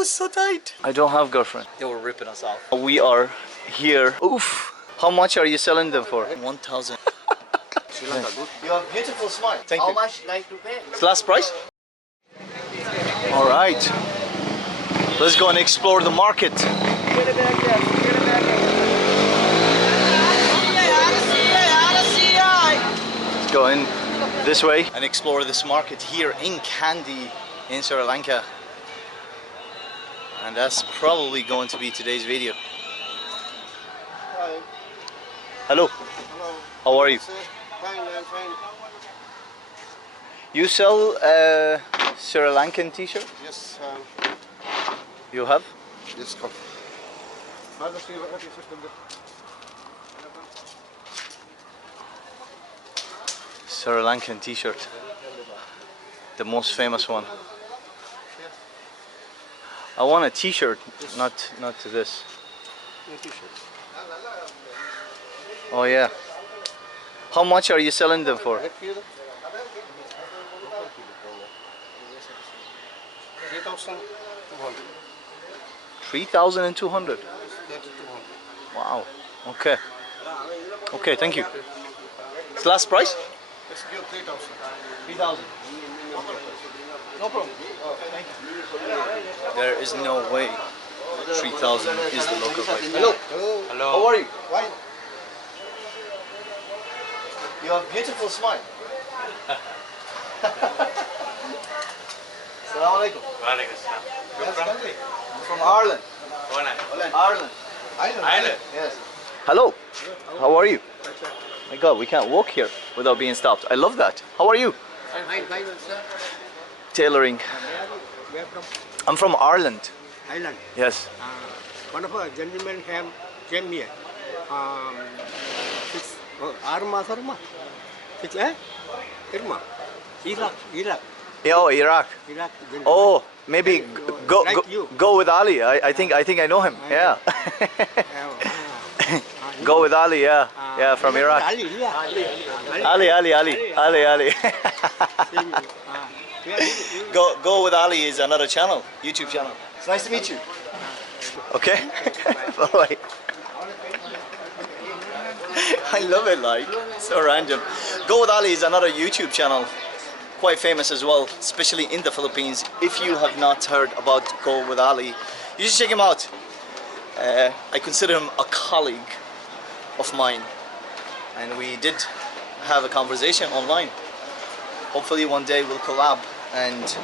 was so tight. I don't have girlfriend. They were ripping us off. We are here. Oof. How much are you selling them for? 1,000. You have beautiful smile. Thank you. How much like to pay? It's last price? Alright. Let's go and explore the market. Let's go in this way and explore this market here in Kandy in Sri Lanka. And that's probably going to be today's video. Hi. Hello. Hello. How are you? Fine, I'm fine. You sell Sri Lankan t-shirt? Yes, You have? yes, come. Sri Lankan t-shirt. The most famous one. I want a t-shirt, not this. Oh yeah. How much are you selling them for? 3,200. Wow. Okay. Okay, thank you. It's last price? Let's give 3,000. 3,000. No problem. Thank you. There is no way 3,000 is the local price. Hello. Hello. How are you? Fine. You have beautiful smile. Assalamu alaikum. Yes, country. I'm from Ireland. Ireland. Island. Yes. Hello. How are you? My God, we can't walk here without being stopped. I love that. How are you? Fine, sir. Tailoring. Where from? I'm from Ireland. Island. Yes. One of our gentlemen came here. 6 Arma Sarma. 6 Irma. Iraq. Oh, Iraq. Gentleman. Oh, maybe Like you. go with Ali. I think I know him. Yeah. Go with Ali. Yeah. Yeah, from Iraq. Ali. Ali. Go with Ali is another channel, YouTube channel. It's nice to meet you. Okay. Bye. I love it, like so random. Go with Ali is another YouTube channel, quite famous as well, especially in the Philippines. If you have not heard about Go with Ali, you should check him out. I consider him a colleague of mine, and we did have a conversation online. Hopefully one day we'll collab and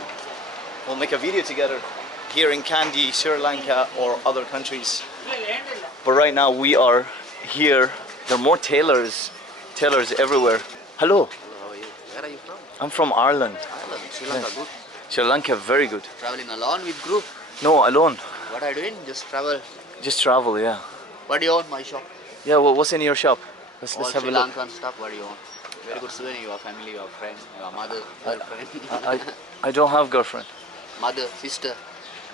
we'll make a video together here in Kandy, Sri Lanka or other countries. But right now we are here. There are more tailors everywhere. Hello. How are you? Where are you from? I'm from Ireland. Ireland. Sri Lanka, good. Sri Lanka, very good. Traveling alone with group. No, alone. What are you doing? Just travel. Just travel, yeah. What do you own? My shop. Yeah, well, what's in your shop? Let's All have Sri a look. Lankan stuff. What do you own? Very good souvenir. Your family, your friend, your mother, girlfriend. I don't have girlfriend. Mother, sister.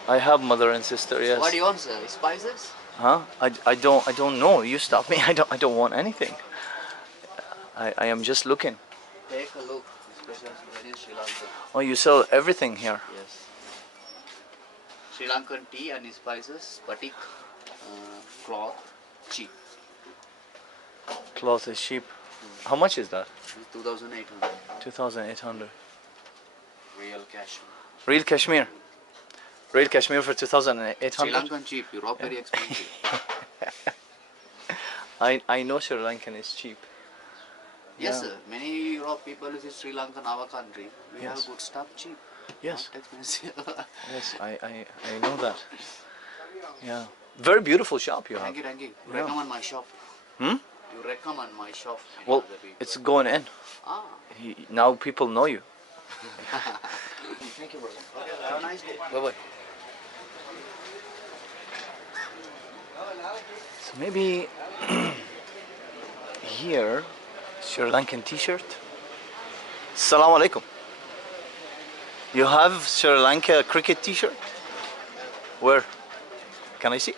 I have mother and sister, yes. What do you own, sir? Spices? Huh? I don't know. You stop me. I don't want anything. I am just looking. Take a look. Special souvenir, Sri Lanka. Oh, you sell everything here. Yes. Sri Lankan tea and spices, batik, cloth, cheap. Cloth is cheap. How much is that? 2,800. 2,800. Real cashmere. Real cashmere. Real cashmere for Sri 2,800. Lankan cheap. Europe very expensive. I know Sri Lankan is cheap. Yes, Yeah. sir. Many Europe people visit Sri Lanka, our country. We Yes. have good stuff cheap. Yes. Not expensive. Yes, I know that. Yeah. Very beautiful shop you have. Thank you, thank you. You Yeah. recommend my shop. Hmm? You recommend my shop. in Well, other people. it's going in. Ah. Now people know you. Thank you, brother. Have a nice day. Bye-bye. So maybe here, Sri Lankan t-shirt. Assalamu alaikum. You have Sri Lanka cricket t-shirt? Where? Can I see?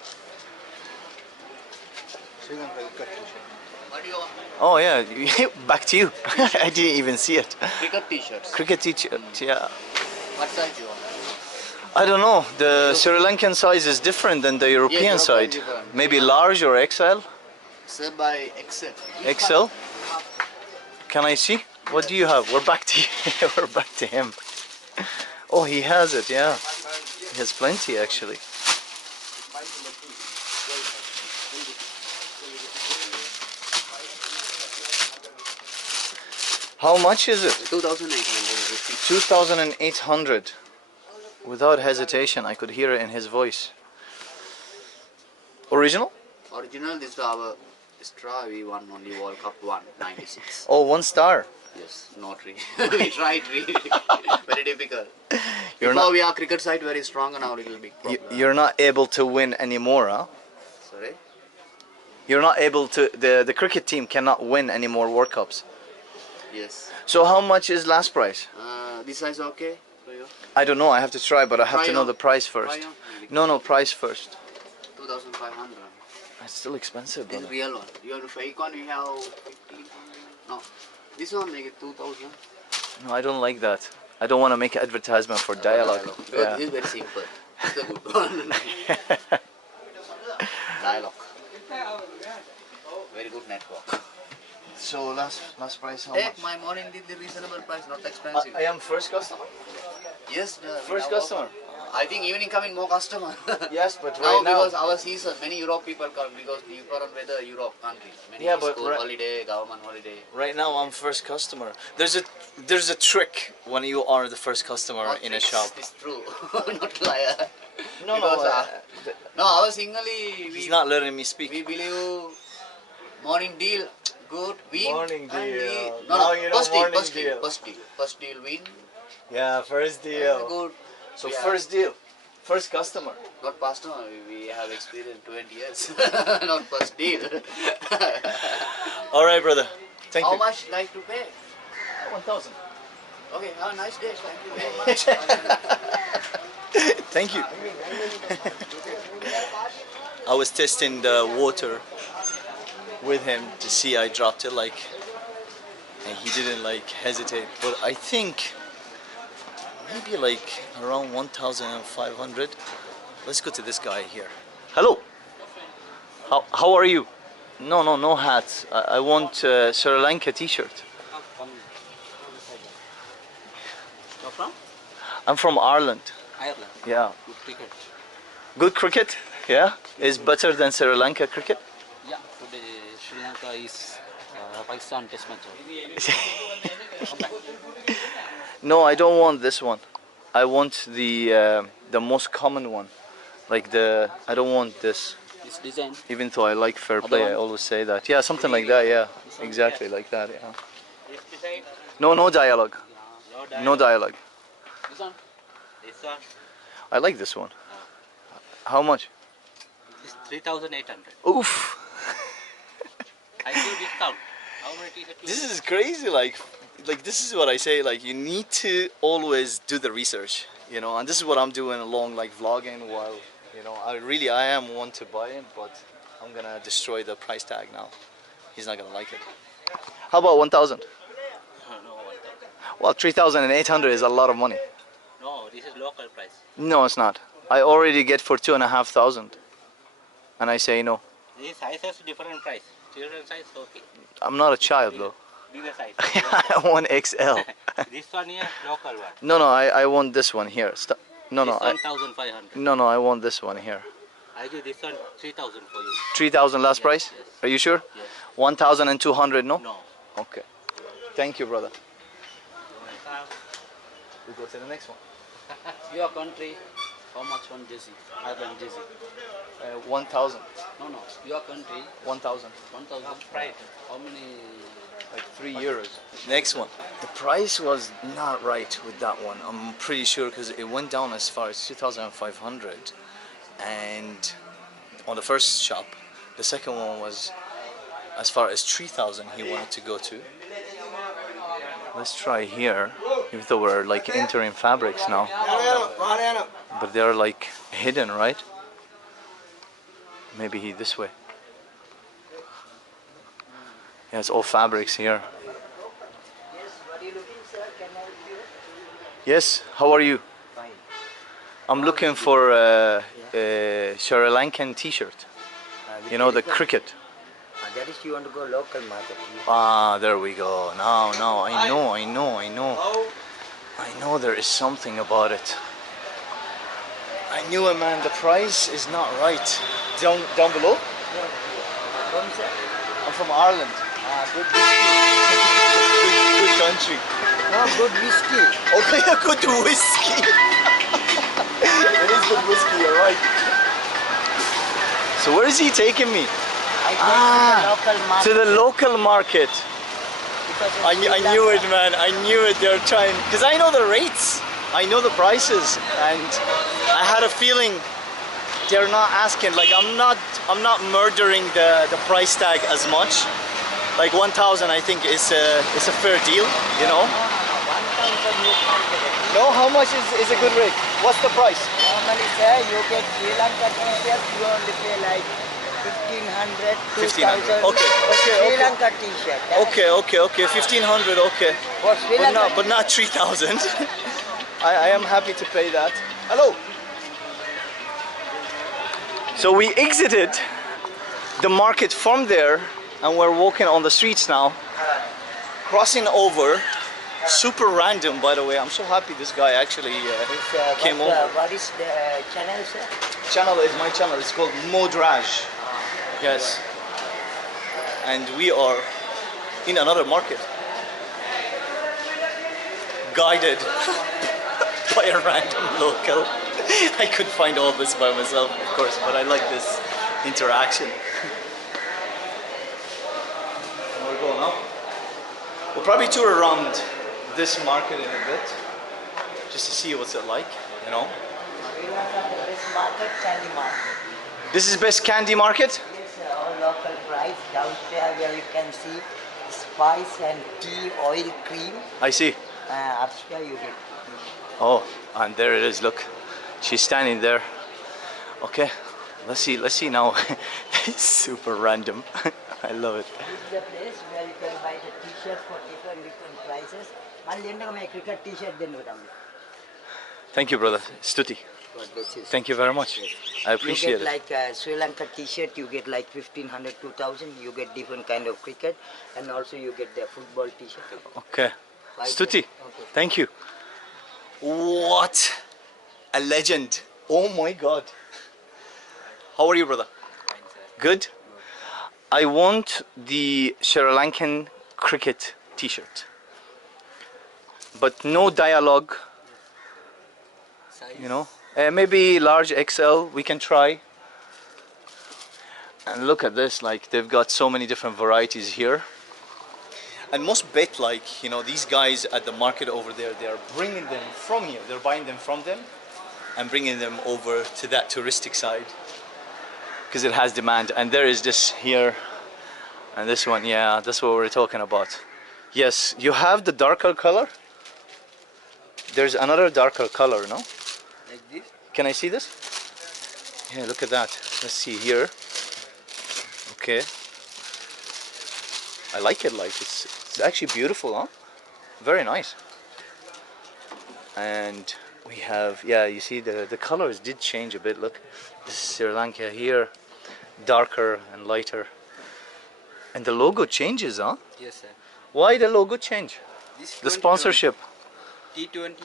What do you want? Oh yeah, back to you. I didn't even see it. Cricket t-shirts. Cricket t-shirt, yeah. What size you want? I don't know. The Sri Lankan size is different than the European European side. different. Maybe large or XL? Served by Excel. XL? Can I see? What do you have? We're back to you. We're back to him. Oh, he has it, yeah. He has plenty actually. How much is it? 2,800. 2,800. Without hesitation, I could hear it in his voice. Original? Original, this is our straw. We won only World Cup 196. Oh, 1 star. Yes, not really. We tried really. Very difficult. You're Before not, we are cricket side very strong and now little big problem. you're not able to win anymore, huh? Sorry? You're not able to, the cricket team cannot win any more World Cups. Yes. So how much is last price? This size okay for you? I don't know, I have to try, but I have Try to know on. the price Try first. on. No, price first. 2,500. It's still expensive, This is brother. real one. You have the fake one, we have 1,500. No. This one make it 2,000. No, I don't like that. I don't want to make advertisement for dialogue. Because Yeah. this is very simple. It's a good one. Dialogue. Very good network. So last price how Hey, my morning did the reasonable price, not expensive. I am first customer. Yes, First customer. I think evening coming more customer. Yes, but Now right now. because our season, many Europe people come because the different weather Europe countries. Many Yeah, but school right- holiday, government holiday. Right now I'm first customer. There's a trick when you are the first customer Not in a tricks, shop. It's true, not liar. No, Because, th- No, our singly he's we not letting me speak. we believe morning deal good win. Morning and deal. we, Now you know first deal, morning first deal, deal. first deal win. Yeah, first deal. Good. So Yeah. first deal, first customer. Not past no, we have experience 20 years. Not first deal. All right, brother. Thank How you. much like to pay? 1,000. Okay, have a nice day. Thank you very much. Thank you. I was testing the water with him to see I dropped it like, and he didn't like hesitate. But I think maybe like around 1,500. Let's go to this guy here. Hello. How are you? No hats. I want Sri Lanka T-shirt. You're from I'm from Ireland. Ireland. Yeah. Good cricket. Good cricket. Yeah. Is better than Sri Lanka cricket. Yeah, today Sri Lanka is Pakistan test match. No, I don't want this one. I want the most common one. Like I don't want this. This design. Even though I like fair Other play, I one? always say that. Yeah, something like that. Yeah, exactly like that. Yeah. No dialogue. No dialogue. This one. This one. I like this one. How much? This 3,800. Oof. I give discount. How many t-shirts? This is crazy. Like this is what I say. Like you need to always do the research. You know, and this is what I'm doing along like vlogging while. You know, I am one to buy it, but I'm gonna destroy the price tag now. He's not gonna like it. How about 1,000? No, 1,000. Well, 3,800 is a lot of money. No, this is local price. No, it's not. I already get for 2,500, and I say no. This size has different price. Children size okay. I'm not a child though. Bigger size. I want XL. This one here local one. No, I want this one here. No, This I 1,500. no, I want this one here. I give this one 3,000 for you. 3,000 last price? Yes. Are you sure? Yes. 1,200, no? No. Okay. Thank you, brother. We go to the next one. Your country, how much one jersey? Ireland jersey. 1,000. No. Your country, 1,000. 1,000. Right. How many? Like €3. Next one. The price was not right with that one. I'm pretty sure because it went down as far as 2,500, and on the first shop, the second one was as far as 3,000 he wanted to go to. Let's try here, even though we're like entering fabrics now, but they're like hidden, right? Maybe this way. Yeah, it's all fabrics here. Yes, how are you? Fine. I'm looking for a Sri Lankan T-shirt. You know, the cricket. That is you want to go local market. Ah, there we go. Now, I know there is something about it. I knew it, man. The price is not right. Down below? From sir? I'm from Ireland. Good whiskey. Good country. No, good whiskey. Okay, good whiskey. It is good whiskey, you're right. So where is he taking me? I went to the local market. To the local market. Because of I Sri knew it, Lanka. man. I knew it. They're trying, because I know the rates. I know the prices, and I had a feeling they're not asking. Like I'm not murdering the price tag as much. Like 1,000, I think is a fair deal. You know. No, 1,000 you can't get it. No, how much is a good rate? What's the price? Normally, sir, you get Sri Lanka t-shirt, you only pay like 1,500, 2,000. 1,500. Okay. Sri Lanka t-shirt. Okay, 1,500. Okay. For Sri Lanka But not 3,000. I am happy to pay that. Hello. So we exited the market from there, and we're walking on the streets now, crossing over. Super random, by the way. I'm so happy this guy actually came over. What is the channel, sir? Channel is my channel. It's called Modraj. Yes. And we are in another market, guided by a random local. I could find all this by myself, of course, but I like this interaction. We're going up. We'll probably tour around this market in a bit, just to see what's it like, you know. This market, Kandy market. This is best candy market. Yes, all local price. Downstairs where you can see spice and tea, oil, cream. I see. Upstairs you get. Oh, and there it is. Look, she's standing there. Okay, let's see now. It's super random. I love it. This is the place where you can buy the t-shirt for different prices. My cricket t-shirt then Thank you, brother. Stuti. Thank you very much. I You appreciate get it. like a Sri Lanka t-shirt, you get like 1,500, 2,000. You get different kind of cricket, and also you get the football t-shirt. Okay. Like Stuti. that. Okay. Thank you. What a legend. Oh my God. How are you, brother? Good? I want the Sri Lankan cricket t-shirt, but no dialogue, you know. Maybe large XL, we can try. And look at this, like they've got so many different varieties here. And most bet, like, you know, these guys at the market over there, they are bringing them from here. They're buying them from them and bringing them over to that touristic side, because it has demand. And there is this here and this one. Yeah, that's what we're talking about. Yes, you have the darker color. There's another darker color, no? Like this? Can I see this? Yeah, look at that. Let's see here. Okay. I like it, like it's actually beautiful, huh? Very nice. And we have, yeah, you see the colors did change a bit. Look, this is Sri Lanka here, darker and lighter. And the logo changes, huh? Yes, sir. Why the logo change? This The sponsorship. T20.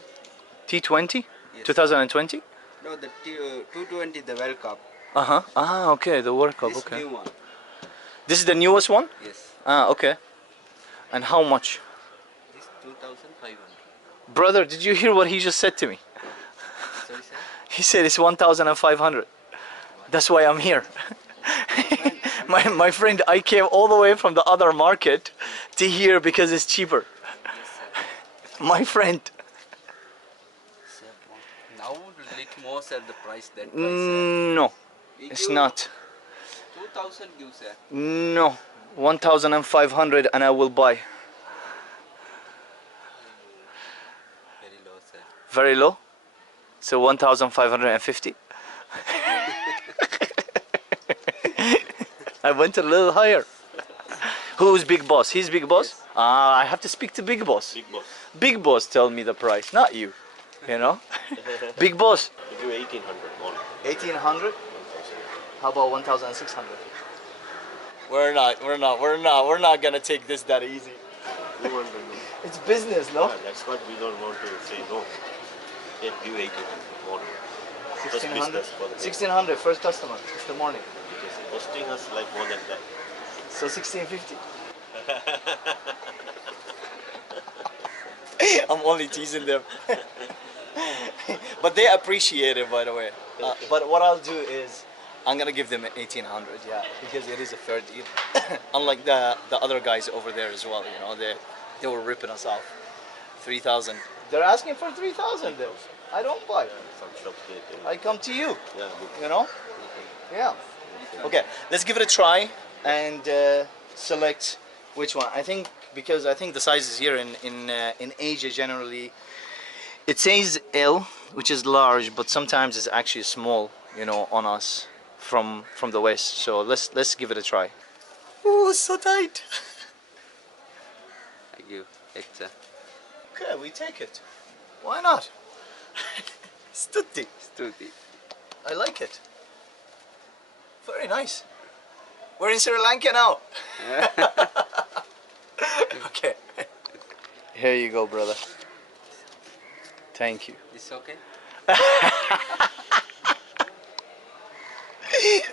T20? Yes. 2020? No, the 220, the World Cup. Uh-huh. Ah, okay, the World Cup, This okay. new one. This is the newest one? Yes. Ah, okay. And how much? This 2,500. Brother, did you hear what he just said to me? Sorry, sir. He said it's 1,500. That's why I'm here. my friend, I came all the way from the other market to here because it's cheaper. My friend. Sir, now little more, sir, the price that price, sir. No, We it's give not. 2,000 give, sir. No, 1,500 and I will buy. Very low, sir. Very low? So 1,550? I went a little higher. Who's Big Boss? He's Big Boss? Yes. Ah, I have to speak to Big Boss. Big boss. Big Boss tell me the price, not you. You know? Big Boss. If you 1800 more. 1800? How about 1600? We're not gonna take this that easy. 200 no. It's business, no? Yeah, that's what we don't want to say no. Can give 1800 more. First 1600? business for the 1600, first customer, it's the morning. It is costing us like more than that. So 1650. I'm only teasing them. But they appreciate it, by the way. But what I'll do is, I'm gonna give them 1800, yeah, because it is a fair deal. Unlike the other guys over there as well, you know, they were ripping us off. 3000. They're asking for 3000 though. I don't buy. Some shops they tell. I come to you, Yeah, good. you know? Yeah. Okay, let's give it a try and select which one. I think because I think the sizes here in Asia generally, it says L, which is large, but sometimes it's actually small, you know, on us from the West. So let's give it a try. Oh, so tight. I give extra. Okay, we take it. Why not? Stutti. Stuti. I like it. Very nice. We're in Sri Lanka now. Okay. Here you go, brother. Thank you. It's okay?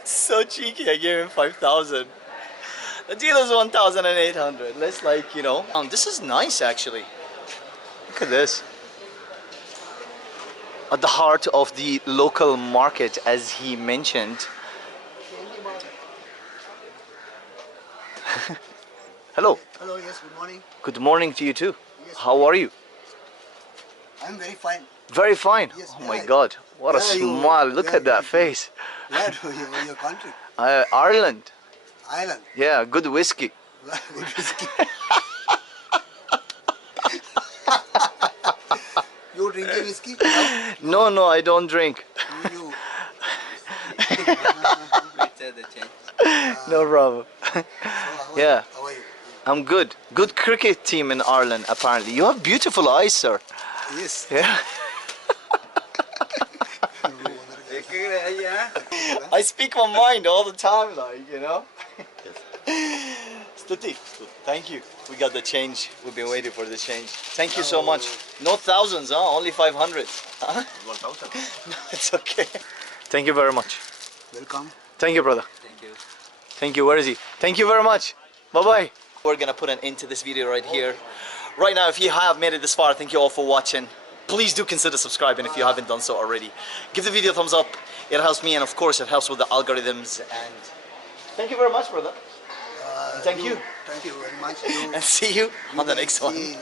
So cheeky, I gave him 5,000. The deal is 1,800. Let's like, you know. This is nice actually. Look at this. At the heart of the local market, as he mentioned. Hello. Hello, yes, good morning. Good morning to you too. How are you? I'm very fine. Very fine. Yes, Oh my yeah. God. What a Yeah, you- smile. Look yeah, at that you- face. Where do your country? Ireland. Ireland. Yeah, good whiskey. Good whiskey. You drinking whiskey? No? No, I don't drink. You. Later the change. No problem. So Yeah. How are you? I'm good. Good cricket team in Ireland, apparently. You have beautiful eyes, sir. Yes. Yeah. I speak my mind all the time, like, you know. Stuti, thank you. We got the change. We've been waiting for the change. Thank you so much. No thousands, huh? Only 500. Huh? 1000. No, it's okay. Thank you very much. Welcome. Thank you, brother. Thank you. Thank you. Where is he? Thank you very much. Bye-bye. We're gonna put an end to this video right here. Right now, if you have made it this far, thank you all for watching. Please do consider subscribing if you haven't done so already. Give the video a thumbs up. It helps me, and of course, it helps with the algorithms. And thank you very much, brother. And thank you. Thank you very much. And see you on the next one. See-